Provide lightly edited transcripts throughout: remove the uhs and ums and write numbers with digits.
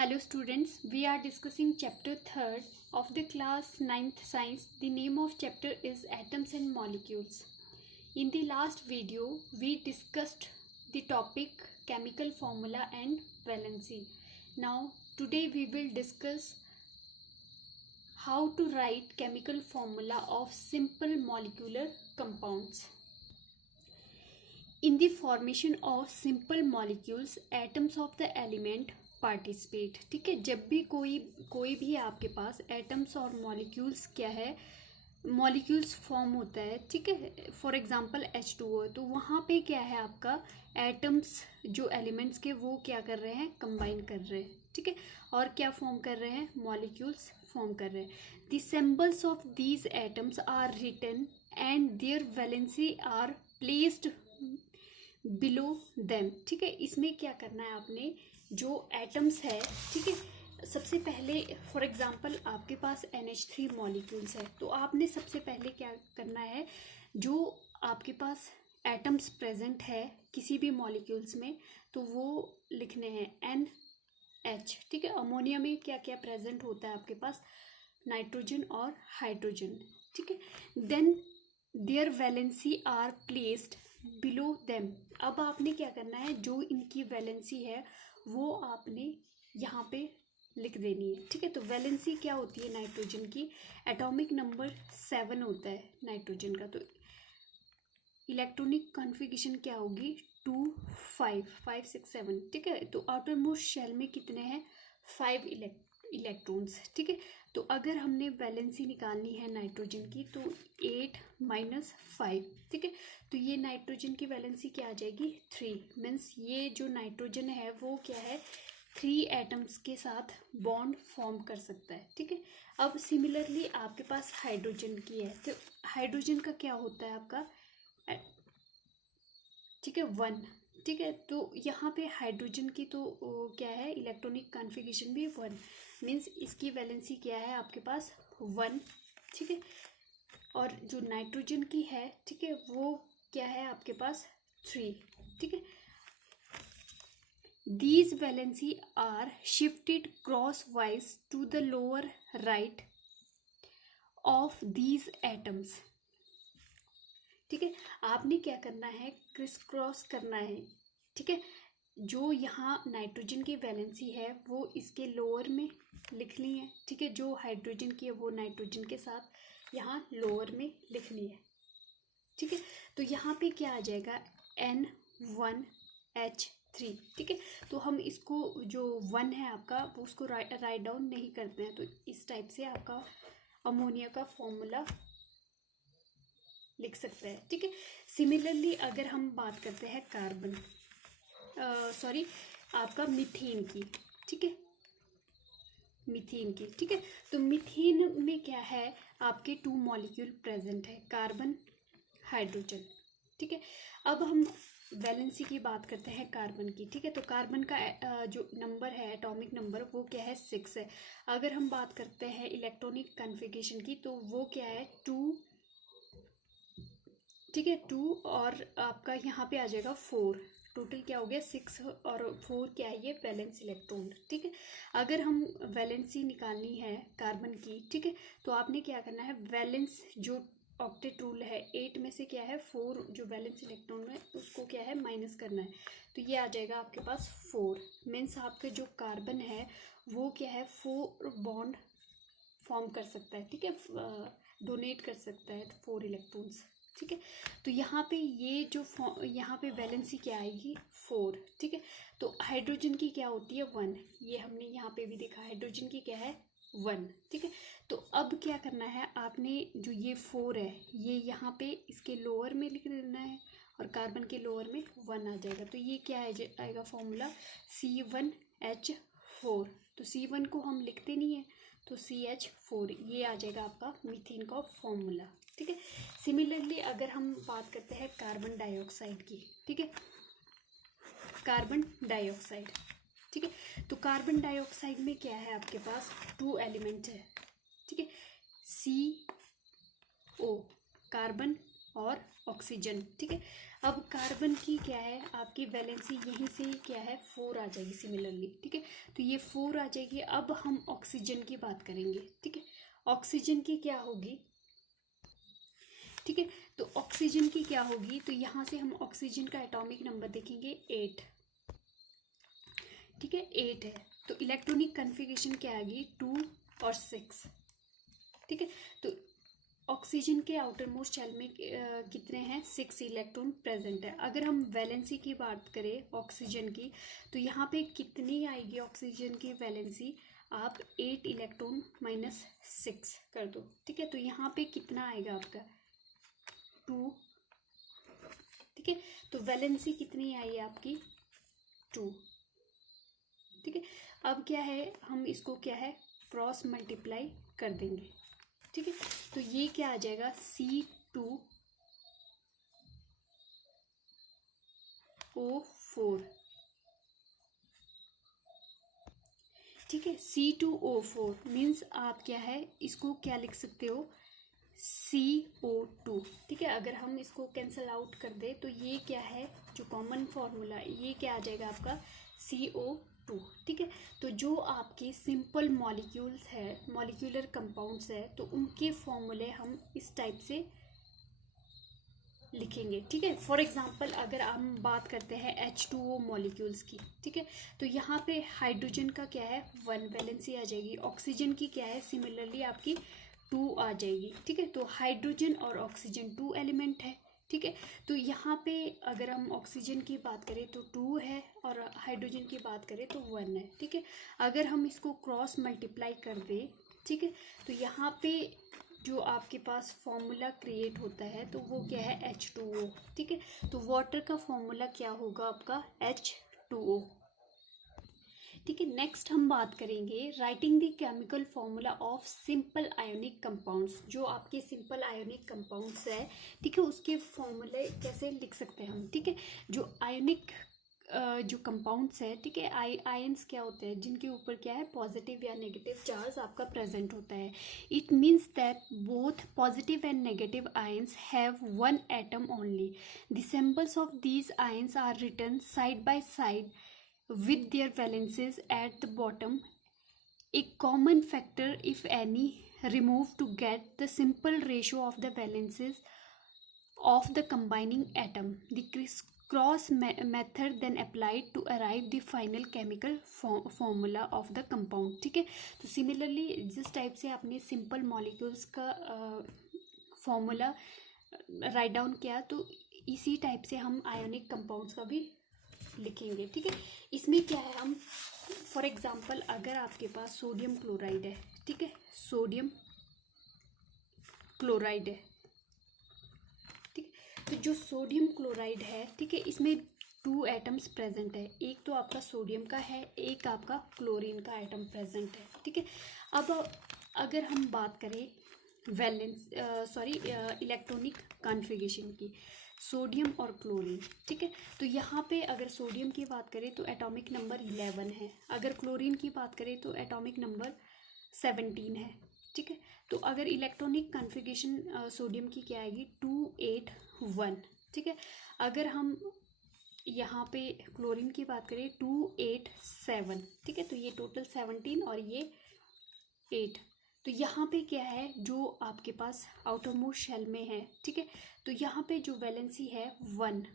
Hello students, we are discussing chapter 3rd of the class 9th science. The name of chapter is Atoms and Molecules. In the last video, we discussed the topic chemical formula and valency. Now, today we will discuss how to write chemical formula of simple molecular compounds. In the formation of simple molecules, atoms of the element participate. ठीक है, जब भी कोई भी आपके पास atoms और molecules क्या है, मॉलिक्यूल्स फॉर्म होता है. ठीक है, फॉर एग्जांपल H2O, तो वहाँ पे क्या है आपका एटम्स जो एलिमेंट्स के वो क्या कर रहे हैं, कंबाइन कर रहे हैं. ठीक है, और क्या फॉर्म कर रहे हैं, मॉलिक्यूल्स फॉर्म कर रहे हैं. The symbols of these atoms are written and their valency are placed below them. ठीक है, इसमें क्या करना है आपने, जो एटम्स है, ठीक है, सबसे पहले फॉर एग्जांपल आपके पास NH3 मॉलिक्यूल्स है, तो आपने सबसे पहले क्या करना है, जो आपके पास एटम्स प्रेजेंट है किसी भी मॉलिक्यूल्स में, तो वो लिखने हैं NH. ठीक है, अमोनिया में क्या क्या प्रेजेंट होता है आपके पास, नाइट्रोजन और हाइड्रोजन. ठीक है, then their valency are placed below them. अब आपने क्या करना है, जो इनकी वैलेंसी है वो आपने यहाँ पे लिख देनी है. ठीक है, तो वैलेंसी क्या होती है नाइट्रोजन की, एटॉमिक नंबर 7 होता है नाइट्रोजन का, तो इलेक्ट्रॉनिक कॉन्फ़िगरेशन क्या होगी 2 5 5 6 7. ठीक है, तो आउटर मोस्ट शेल में कितने हैं, 5 इलेक्ट्रॉन्स. ठीक है, तो अगर हमने वैलेंसी निकालनी है नाइट्रोजन की, तो 8 - 5. ठीक है, तो ये नाइट्रोजन की वैलेंसी क्या आ जाएगी 3. मीन्स ये जो नाइट्रोजन है वो क्या है, 3 एटम्स के साथ बॉन्ड फॉर्म कर सकता है. ठीक है, अब सिमिलरली आपके पास हाइड्रोजन की है, तो हाइड्रोजन का क्या होता है आपका, ठीक है 1. ठीक है, तो यहाँ पे हाइड्रोजन की तो क्या है, इलेक्ट्रॉनिक कॉन्फ़िगरेशन भी 1. मीन्स इसकी वैलेंसी क्या है आपके पास 1. ठीक है, और जो नाइट्रोजन की है, ठीक है, वो क्या है आपके पास 3. ठीक है, these valency are shifted crosswise to the lower right of these atoms. ठीक है, आपने क्या करना है, क्रिस क्रॉस करना है. ठीक है, जो यहाँ नाइट्रोजन की वैलेंसी है वो इसके लोअर में लिखनी है. ठीक है, जो हाइड्रोजन की है वो नाइट्रोजन के साथ यहाँ लोअर में लिखनी है. ठीक है, तो यहाँ पे क्या आ जाएगा N1H3. ठीक है, तो हम इसको जो 1 है आपका वो उसको राइट डाउन नहीं करते हैं, तो इस टाइप से आपका अमोनिया का फॉर्मूला लिख सकते हैं. ठीक है, सिमिलरली अगर हम बात करते हैं कार्बन सॉरी आपका मीथेन की. ठीक है, मीथेन की. ठीक है, तो मीथेन में क्या है, आपके 2 मॉलिक्यूल प्रेजेंट है, कार्बन हाइड्रोजन. ठीक है, अब हम वैलेंसी की बात करते हैं कार्बन की. ठीक है, तो कार्बन का जो नंबर है, एटॉमिक नंबर, वो क्या है 6 है. अगर हम बात करते हैं इलेक्ट्रॉनिक कॉन्फ़िगरेशन की, तो वो क्या है 2. ठीक है, 2 और आपका यहाँ पे आ जाएगा 4. टोटल क्या हो गया 6 और 4 क्या है, ये वैलेंस इलेक्ट्रॉन. ठीक है, अगर हम वैलेंसी निकालनी है कार्बन की, ठीक है, तो आपने क्या करना है, वैलेंस जो ऑक्टेट रूल है, 8 में से क्या है 4 जो वैलेंस इलेक्ट्रॉन है उसको क्या है माइनस करना है, तो ये आ जाएगा आपके पास 4. मीन्स आपके जो कार्बन है वो क्या है 4 बॉन्ड फॉर्म कर सकता है. ठीक है, डोनेट कर सकता है 4 इलेक्ट्रॉन्स. ठीक है, तो यहाँ पे ये जो यहाँ पे वैलेंसी क्या आएगी 4. ठीक है, तो हाइड्रोजन की क्या होती है 1. ये हमने यहाँ पे भी देखा, हाइड्रोजन की क्या है 1. ठीक है, तो अब क्या करना है आपने, जो ये 4 है ये यहाँ पे इसके लोअर में लिख देना है, और कार्बन के लोअर में 1 आ जाएगा. तो ये क्या आएगा फॉर्मूला C1H4. तो C1 को हम लिखते नहीं है, तो CH4 ये आ जाएगा आपका मीथेन का फॉर्मूला. ठीक है, सिमिलरली अगर हम बात करते हैं कार्बन डाइऑक्साइड की. ठीक है, कार्बन डाइऑक्साइड. ठीक है, तो कार्बन डाइऑक्साइड में क्या है आपके पास 2 एलिमेंट है. ठीक है, CO कार्बन और ऑक्सीजन, ठीक है। अब कार्बन की क्या है, आपकी वैलेंसी यहीं से क्या है 4 आ जाएगी सिमिलरली, ठीक है। तो ये 4 आ जाएगी। अब हम ऑक्सीजन की बात करेंगे, ठीक है। ऑक्सीजन की क्या होगी, ठीक है। तो ऑक्सीजन की क्या होगी, तो यहाँ से हम ऑक्सीजन का एटॉमिक नंबर देखेंगे 8, ठीक है, 8 है। तो इलेक्ट्रॉनिक कन्फिगरेशन क्या आएगी 2 और 6, ठीक है। तो ऑक्सीजन के आउटर मोस्ट शेल में कितने हैं 6 इलेक्ट्रॉन प्रेजेंट है। अगर हम वैलेंसी की बात करें ऑक्सीजन की, तो यहाँ पे कितनी आएगी ऑक्सीजन की वैलेंसी, आप 8 इलेक्ट्रॉन माइनस 6 कर दो, ठीक है। तो यहाँ पे कितना आएगा आपका 2, ठीक है। तो वैलेंसी कितनी आई आपकी 2, ठीक है। अब क्या है, हम इसको क्या है क्रॉस मल्टीप्लाई कर देंगे, ठीक है। तो ये क्या आ जाएगा C2O4, ठीक है। C2O4 मीन्स आप क्या है इसको क्या लिख सकते हो CO2, ठीक है। अगर हम इसको कैंसल आउट कर दे तो ये क्या है जो कॉमन फॉर्मूला, ये क्या आ जाएगा आपका CO2, ठीक है। तो जो आपके सिंपल मॉलिक्यूल्स है, मॉलिक्यूलर कंपाउंड्स है, तो उनके फॉर्मूले हम इस टाइप से लिखेंगे, ठीक है। फॉर एग्जांपल अगर हम बात करते हैं H2O मॉलिक्यूल्स की, ठीक है। तो यहाँ पे हाइड्रोजन का क्या है 1 वैलेंसी आ जाएगी, ऑक्सीजन की क्या है सिमिलरली आपकी 2 आ जाएगी, ठीक है। तो हाइड्रोजन और ऑक्सीजन 2 एलिमेंट है, ठीक है। तो यहाँ पे अगर हम ऑक्सीजन की बात करें तो 2 है और हाइड्रोजन की बात करें तो 1 है, ठीक है। अगर हम इसको क्रॉस मल्टीप्लाई कर दें, ठीक है, तो यहाँ पे जो आपके पास फॉर्मूला क्रिएट होता है तो वो क्या है H2O, ठीक है। तो वाटर का फॉर्मूला क्या होगा आपका H2O, ठीक है। नेक्स्ट हम बात करेंगे writing the chemical formula of simple ionic compounds. जो आपके सिंपल आयोनिक कंपाउंड्स है, ठीक है, उसके फॉर्मूले कैसे लिख सकते हैं हम, ठीक है। जो आयोनिक जो कंपाउंड्स है, ठीक है, आयंस क्या होते हैं जिनके ऊपर क्या है पॉजिटिव या नेगेटिव चार्ज आपका प्रेजेंट होता है। It means that both positive and negative ions have 1 atom only. The symbols of these ions are written side by side with their valences at the bottom. A common factor, if any, removed to get the simple ratio of the valences of the combining atom. The cross method then applied to arrive the final chemical formula of the compound, ठीक है। तो similarly जिस type से आपने simple molecules का formula write down किया, तो इसी टाइप से हम आयोनिक कंपाउंड्स का भी लिखेंगे, ठीक है। इसमें क्या है, हम फॉर एग्जांपल अगर आपके पास सोडियम क्लोराइड है, ठीक है, सोडियम क्लोराइड है, ठीक है। तो जो सोडियम क्लोराइड है, ठीक है, इसमें 2 एटम्स प्रेजेंट है, एक तो आपका सोडियम का है, एक आपका क्लोरीन का एटम प्रेजेंट है, ठीक है। अब अगर हम बात करें इलेक्ट्रॉनिक कॉन्फ़िगरेशन की, सोडियम और क्लोरीन, ठीक है। तो यहाँ पे अगर सोडियम की बात करें तो एटॉमिक नंबर 11 है, अगर क्लोरीन की बात करें तो एटॉमिक नंबर 17 है, ठीक है। तो अगर इलेक्ट्रॉनिक कॉन्फ़िगरेशन सोडियम की क्या आएगी 281, ठीक है। अगर हम यहाँ पे क्लोरीन की बात करें 287, ठीक है। तो ये टोटल 17 और ये 8। तो यहाँ पे क्या है जो आपके पास आउटर मोस्ट शेल में है, ठीक है। तो यहाँ पे जो वैलेंसी है 1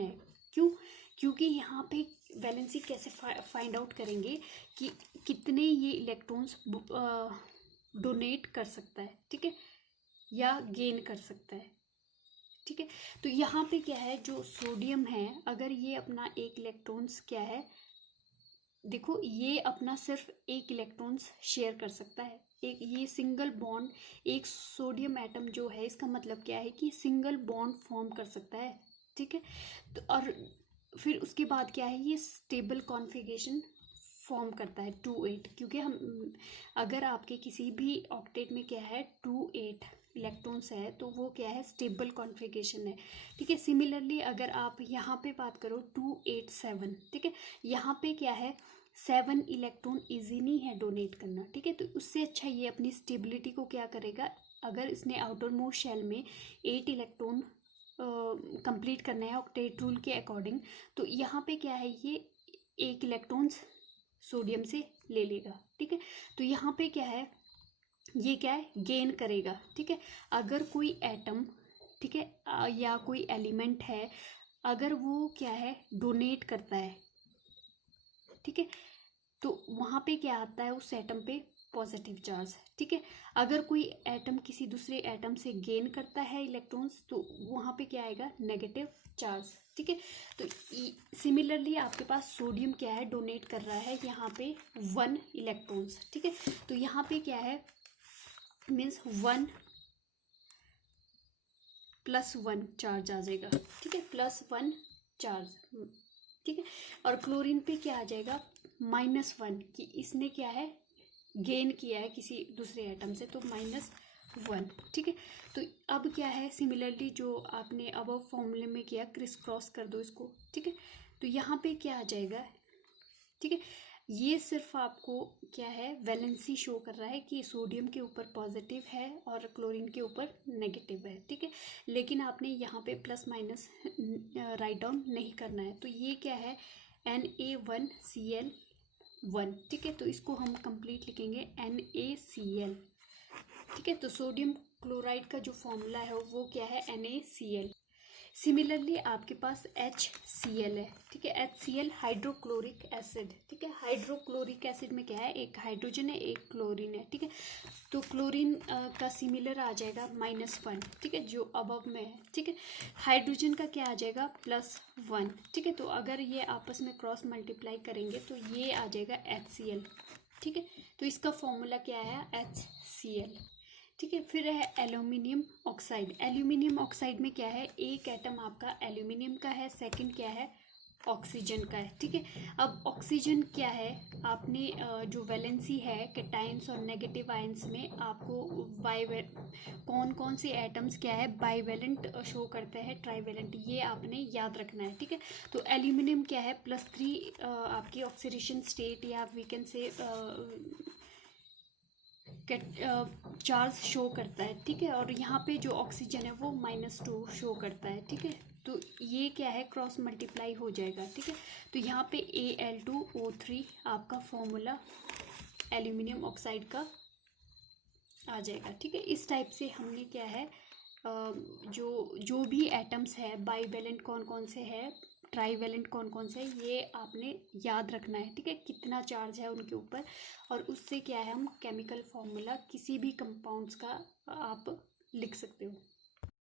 है, क्यों, क्योंकि यहाँ पे वैलेंसी कैसे फाइंड आउट करेंगे कि कितने ये इलेक्ट्रॉन्स डोनेट कर सकता है, ठीक है, या गेन कर सकता है, ठीक है। तो यहाँ पे क्या है जो सोडियम है, अगर ये अपना एक इलेक्ट्रॉन्स क्या है, देखो ये अपना सिर्फ एक इलेक्ट्रॉन्स शेयर कर सकता है, एक ये सिंगल बॉन्ड, एक सोडियम एटम जो है इसका मतलब क्या है कि सिंगल बॉन्ड फॉर्म कर सकता है, ठीक है। तो और फिर उसके बाद क्या है ये स्टेबल कॉन्फ़िगरेशन फॉर्म करता है 2-8, क्योंकि हम अगर आपके किसी भी ऑक्टेट में क्या है 2-8 इलेक्ट्रॉन्स है तो वो क्या है स्टेबल कॉन्फ़िगरेशन है, ठीक है। सिमिलरली अगर आप यहाँ पे बात करो 287, ठीक है, यहाँ पे क्या है 7 इलेक्ट्रॉन इजी नहीं है डोनेट करना, ठीक है। तो उससे अच्छा ये अपनी स्टेबिलिटी को क्या करेगा, अगर इसने आउटर मोस्ट शेल में 8 इलेक्ट्रॉन कंप्लीट करना है ऑक्टेट रूल के अकॉर्डिंग, तो यहाँ पे क्या है, ये 1 इलेक्ट्रॉन्स सोडियम से ले लेगा, ठीक है। तो यहाँ पे क्या है, ये क्या है, गेन करेगा, ठीक है। अगर कोई एटम, ठीक है, या कोई एलिमेंट है, अगर वो क्या है डोनेट करता है, ठीक है, तो वहाँ पे क्या आता है, उस एटम पे पॉजिटिव चार्ज, ठीक है। अगर कोई एटम किसी दूसरे एटम से गेन करता है इलेक्ट्रॉन्स, तो वहाँ पे क्या आएगा, नेगेटिव चार्ज, ठीक है। तो सिमिलरली आपके पास सोडियम क्या है, डोनेट कर रहा है यहाँ पे 1 इलेक्ट्रॉन्स, ठीक है। तो यहाँ पे क्या है, मीन्स 1 + 1 चार्ज आ जाएगा, ठीक है, +1 चार्ज, ठीक है। और क्लोरीन पे क्या आ जाएगा, -1, कि इसने क्या है, गेन किया है किसी दूसरे एटम से, तो -1, ठीक है। तो अब क्या है, सिमिलरली जो आपने अब फॉर्मूले में किया, क्रिस क्रॉस कर दो इसको, ठीक है। तो यहाँ पे क्या आ जाएगा, ठीक है। ये सिर्फ आपको क्या है, वैलेंसी शो कर रहा है कि सोडियम के ऊपर पॉजिटिव है और क्लोरीन के ऊपर नेगेटिव है, ठीक है। लेकिन आपने यहाँ पे प्लस माइनस राइट डाउन नहीं करना है। तो ये क्या है, Na1Cl1, ठीक है। तो इसको हम कंप्लीट लिखेंगे NaCl, ठीक है। तो सोडियम क्लोराइड का जो फॉर्मूला है वो क्या है, NaCl। सिमिलरली आपके पास HCl है, ठीक है, HCl हाइड्रोक्लोरिक एसिड, ठीक है। हाइड्रोक्लोरिक एसिड में क्या है, एक हाइड्रोजन है, एक क्लोरीन है, ठीक है। तो क्लोरीन का सिमिलर आ जाएगा -1, ठीक है, जो अबव में है, ठीक है। हाइड्रोजन का क्या आ जाएगा, +1, ठीक है। तो अगर ये आपस में क्रॉस मल्टीप्लाई करेंगे तो ये आ जाएगा HCl, ठीक है। तो इसका फॉर्मूला क्या है, HCl, ठीक है। फिर है एल्यूमिनियम ऑक्साइड। एल्यूमिनियम ऑक्साइड में क्या है, एक एटम आपका एल्यूमिनियम का है, सेकंड क्या है, ऑक्सीजन का है, ठीक है। अब ऑक्सीजन क्या है, आपने जो वैलेंसी है कैटायंस और नेगेटिव आयंस में, आपको कौन कौन से एटम्स क्या है बाईवेलेंट शो करते हैं, ट्राईवेलेंट, ये आपने याद रखना है, ठीक है। तो एल्यूमिनियम क्या है, +3 आपकी ऑक्सीडेशन स्टेट, या we can say charge show करता है, ठीक है। और यहाँ पे जो ऑक्सीजन है वो -2 शो करता है, ठीक है। तो ये क्या है, क्रॉस मल्टीप्लाई हो जाएगा, ठीक है। तो यहाँ पे Al2O3 आपका फॉर्मूला एल्यूमिनियम ऑक्साइड का आ जाएगा, ठीक है। इस टाइप से हमने क्या है, जो भी एटम्स है बाईवेलेंट कौन कौन से है, ट्राईवेलेंट कौन कौन से है, ये आपने याद रखना है, ठीक है, कितना चार्ज है उनके ऊपर। और उससे क्या है, हम केमिकल फॉर्मूला किसी भी कंपाउंड्स का आप लिख सकते हो।